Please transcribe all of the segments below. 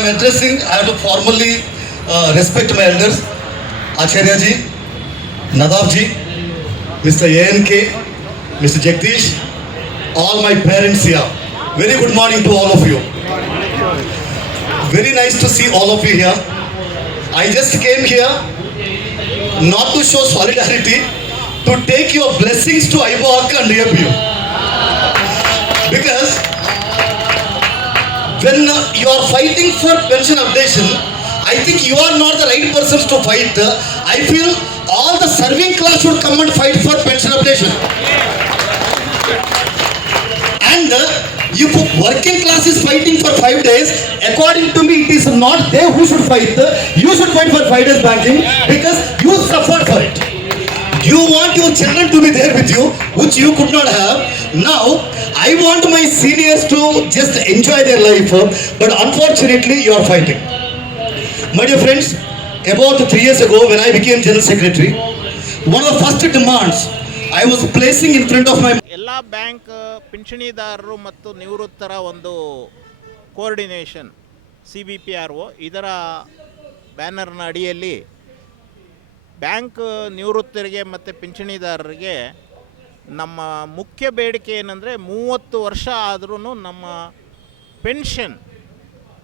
am addressing, I have to formally respect my elders, Acharya ji, Nadab ji, Mr. ANK, Mr. Jagdish, all my parents here. Very good morning to all of you. Very nice to see all of you here. I just came here not to show solidarity, to take your blessings to IBOAC and ABU. Because when you are fighting for pension updation, I think you are not the right persons to fight. I feel all the serving class should come and fight for pension updation. And if working class is fighting for 5 days, according to me, it is not they who should fight. You should fight for 5 days banking because you suffered for it. You want your children to be there with you, which you could not have. Now, I want my seniors to just enjoy their life, but unfortunately, you are fighting. My dear friends, about 3 years ago, when I became General Secretary, one of the first demands I was placing in front of my ಎಲ್ಲ bank ಪಿಂಚಣಿದಾರರು ಮತ್ತು ನಿವೃತ್ತರ ಒಂದು coordination CBPRO ಇದರ ಬ್ಯಾನರ್ನ ಅಡಿಯಲ್ಲಿ bank ನಿವೃತ್ತರಿಗೆ ಮತ್ತು ಪಿಂಚಣಿದಾರರಿಗೆ ನಮ್ಮ ಮುಖ್ಯ ಬೇಡಿಕೆ ಏನಂದರೆ 30 ವರ್ಷ ಆದ್ರೂ ನಮ್ಮ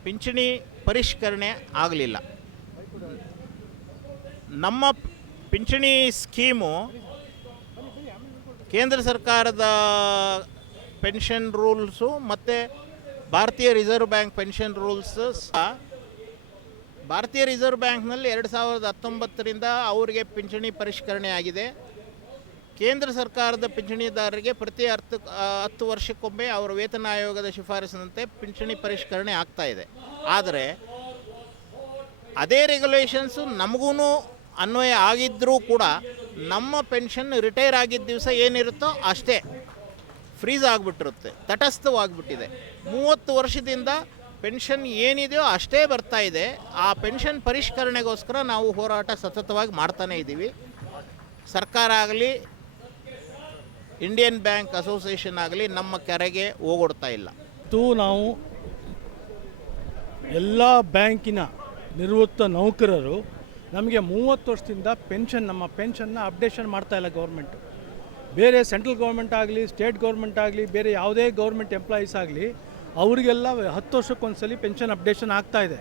ಪಿಂಚಣಿ ಪರಿಷ್ಕರಣೆ ಆಗಲಿಲ್ಲ. ನಮ್ಮ ಪಿಂಚಣಿ ಸ್ಕೀಮು ಕೇಂದ್ರ ಸರ್ಕಾರದ ಪೆನ್ಷನ್ ರೂಲ್ಸು ಮತ್ತು ಭಾರತೀಯ ರಿಸರ್ವ್ ಬ್ಯಾಂಕ್ ಪೆನ್ಷನ್ ರೂಲ್ಸ್ ಸಹ ಭಾರತೀಯ ರಿಸರ್ವ್ ಬ್ಯಾಂಕ್ನಲ್ಲಿ 2019ರಿಂದ ಅವರಿಗೆ ಪಿಂಚಣಿ ಪರಿಷ್ಕರಣೆ ಆಗಿದೆ. ಕೇಂದ್ರ ಸರ್ಕಾರದ ಪಿಂಚಣಿದಾರರಿಗೆ ಪ್ರತಿ 10 ವರ್ಷಕ್ಕೊಮ್ಮೆ ಅವರ ವೇತನ ಆಯೋಗದ ಶಿಫಾರಸಿನಂತೆ ಪಿಂಚಣಿ ಪರಿಷ್ಕರಣೆ ಆಗ್ತಾಯಿದೆ. ಆದರೆ ಅದೇ ರೆಗ್ಯುಲೇಷನ್ಸು ನಮಗೂ ಅನ್ವಯ ಆಗಿದ್ದರೂ ಕೂಡ ನಮ್ಮ ಪೆನ್ಷನ್ ರಿಟೈರ್ ಆಗಿದ್ದ ದಿವಸ ಏನಿರುತ್ತೋ ಅಷ್ಟೇ ಫ್ರೀಸ್ ಆಗಿಬಿಟ್ಟಿರುತ್ತೆ, ತಟಸ್ಥವಾಗಿಬಿಟ್ಟಿದೆ. 30 ವರ್ಷದಿಂದ ಪೆನ್ಷನ್ ಏನಿದೆಯೋ ಅಷ್ಟೇ ಬರ್ತಾ ಇದೆ. ಆ ಪೆನ್ಷನ್ ಪರಿಷ್ಕರಣೆಗೋಸ್ಕರ ನಾವು ಹೋರಾಟ ಸತತವಾಗಿ ಮಾಡ್ತಾನೇ ಇದ್ದೀವಿ. ಸರ್ಕಾರ ಆಗಲಿ, ಇಂಡಿಯನ್ ಬ್ಯಾಂಕ್ ಅಸೋಸಿಯೇಷನ್ ಆಗಲಿ ನಮ್ಮ ಕೆರೆಗೆ ಹೋಗೊಡ್ತಾ ಇಲ್ಲ. ನಾವು ಎಲ್ಲ ಬ್ಯಾಂಕಿನ ನಿವೃತ್ತ ನೌಕರರು ನಮಗೆ 30 ವರ್ಷದಿಂದ ನಮ್ಮ ಪೆನ್ಷನ್ನ ಅಪ್ಡೇಷನ್ ಮಾಡ್ತಾಯಿಲ್ಲ ಗೌರ್ಮೆಂಟು. ಬೇರೆ ಸೆಂಟ್ರಲ್ ಗೌರ್ಮೆಂಟ್ ಆಗಲಿ, ಸ್ಟೇಟ್ ಗೌರ್ಮೆಂಟ್ ಆಗಲಿ, ಬೇರೆ ಯಾವುದೇ ಗೌರ್ಮೆಂಟ್ ಎಂಪ್ಲಾಯೀಸ್ ಆಗಲಿ ಅವರಿಗೆಲ್ಲ 10 ವರ್ಷಕ್ಕೊಂದ್ಸಲಿ ಪೆನ್ಷನ್ ಅಪ್ಡೇಷನ್ ಆಗ್ತಾಯಿದೆ.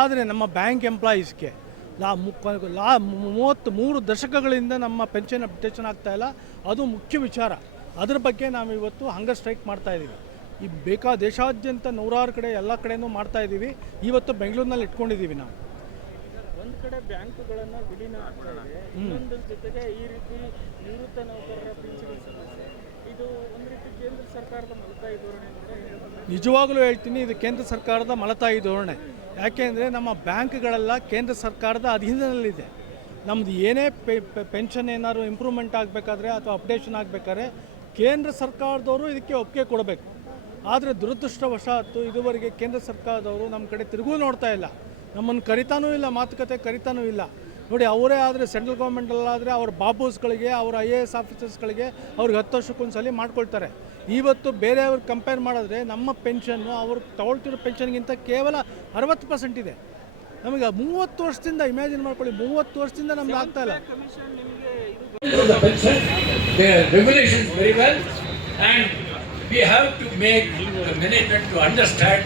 ಆದರೆ ನಮ್ಮ ಬ್ಯಾಂಕ್ ಎಂಪ್ಲಾಯೀಸ್ಗೆ 33 ದಶಕಗಳಿಂದ ನಮ್ಮ ಪೆನ್ಷನ್ ಅಪ್ಡೇಷನ್ ಆಗ್ತಾಯಿಲ್ಲ. ಅದು ಮುಖ್ಯ ವಿಚಾರ. ಅದ್ರ ಬಗ್ಗೆ ನಾವು ಇವತ್ತು ಹಂಗರ್ ಸ್ಟ್ರೈಕ್ ಮಾಡ್ತಾಯಿದ್ದೀವಿ. ದೇಶಾದ್ಯಂತ 100 ಕಡೆ ಎಲ್ಲ ಕಡೆಯೂ ಮಾಡ್ತಾಯಿದ್ದೀವಿ. ಇವತ್ತು ಬೆಂಗಳೂರಿನಲ್ಲಿ ಇಟ್ಕೊಂಡಿದ್ದೀವಿ. ನಾವು ಒಂದು ಕಡೆ ಬ್ಯಾಂಕ್ಗಳನ್ನು ವಿಲೀನ ಆಗ್ತಾ ಇದೆ, ಇನ್ನೊಂದು ಜೊತೆಗೆ ಈ ರೀತಿ ನಿವೃತ್ತ ನೌಕರರ ಪಿಂಚಣಿ ಸಮಸ್ಯೆ, ಇದು ಒಂದು ರೀತಿ ಕೇಂದ್ರ ಸರ್ಕಾರದ ಮಲತಾಯಿ ಧೋರಣೆ. ನಿಜವಾಗಲೂ ಹೇಳ್ತೀನಿ, ಇದು ಕೇಂದ್ರ ಸರ್ಕಾರದ ಮಲತಾಯಿ ಧೋರಣೆ. ಯಾಕೆಂದರೆ ನಮ್ಮ ಬ್ಯಾಂಕ್ಗಳೆಲ್ಲ ಕೇಂದ್ರ ಸರ್ಕಾರದ ಅಧೀನದಲ್ಲಿದೆ. ನಮ್ಮದು ಏನೇ ಪೆನ್ಷನ್ ಏನಾದ್ರು ಇಂಪ್ರೂವ್ಮೆಂಟ್ ಆಗಬೇಕಾದ್ರೆ ಅಥವಾ ಅಪ್ಡೇಷನ್ ಆಗಬೇಕಾದ್ರೆ ಕೇಂದ್ರ ಸರ್ಕಾರದವರು ಇದಕ್ಕೆ ಒಪ್ಪಿಗೆ ಕೊಡಬೇಕು. ಆದರೆ ದುರದೃಷ್ಟವಶಾತ್ತು ಇದುವರೆಗೆ ಕೇಂದ್ರ ಸರ್ಕಾರದವರು ನಮ್ಮ ಕಡೆ ತಿರುಗೂ ನೋಡ್ತಾ ಇಲ್ಲ, ನಮ್ಮನ್ನು ಕರಿತಾನೂ ಇಲ್ಲ, ಮಾತುಕತೆ ಕರಿತಾನೂ ಇಲ್ಲ. ನೋಡಿ, ಅವರೇ ಆದರೆ ಸೆಂಟ್ರಲ್ ಗೌರ್ಮೆಂಟಲ್ಲಾದರೆ ಅವ್ರ ಬಾಬೂಸ್ಗಳಿಗೆ, ಅವ್ರ IAS ಆಫೀಸರ್ಸ್ಗಳಿಗೆ ಅವ್ರಿಗೆ 10 ವರ್ಷಕ್ಕೊಂದ್ಸಲಿ ಮಾಡ್ಕೊಳ್ತಾರೆ. ಇವತ್ತು ಬೇರೆಯವ್ರಿಗೆ ಕಂಪೇರ್ ಮಾಡಿದ್ರೆ ನಮ್ಮ ಪೆನ್ಷನ್ನು ಅವ್ರು ತಗೊಳ್ತಿರೋ ಪೆನ್ಷನ್ಗಿಂತ ಕೇವಲ 60% ಇದೆ. ನಮಗೆ 30 ವರ್ಷದಿಂದ ಇಮ್ಯಾಜಿನ್ ಮಾಡ್ಕೊಳ್ಳಿ, 30 ವರ್ಷದಿಂದ ನಮ್ಗೆ ಆಗ್ತಾ ಇಲ್ಲ. We have to make the management to understand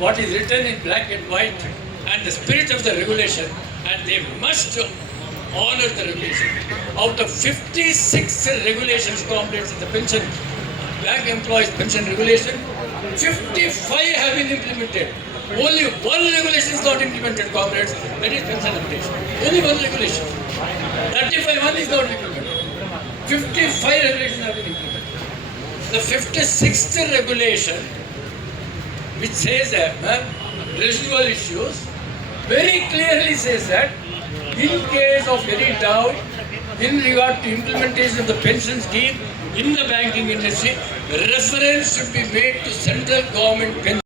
what is written in black and white and the spirit of the regulation, and they must honor the regulation. Out of 56 regulations, comrades, in the pension, bank employees pension regulation, 55 have been implemented. Only one regulation is not implemented, comrades, that is pension updation. Only one regulation. 35 is not implemented. 55 regulations have been implemented. The 56th regulation, which says that residual issues, very clearly says that in case of any doubt in regard to implementation of the pension scheme in the banking industry, reference should be made to central government pension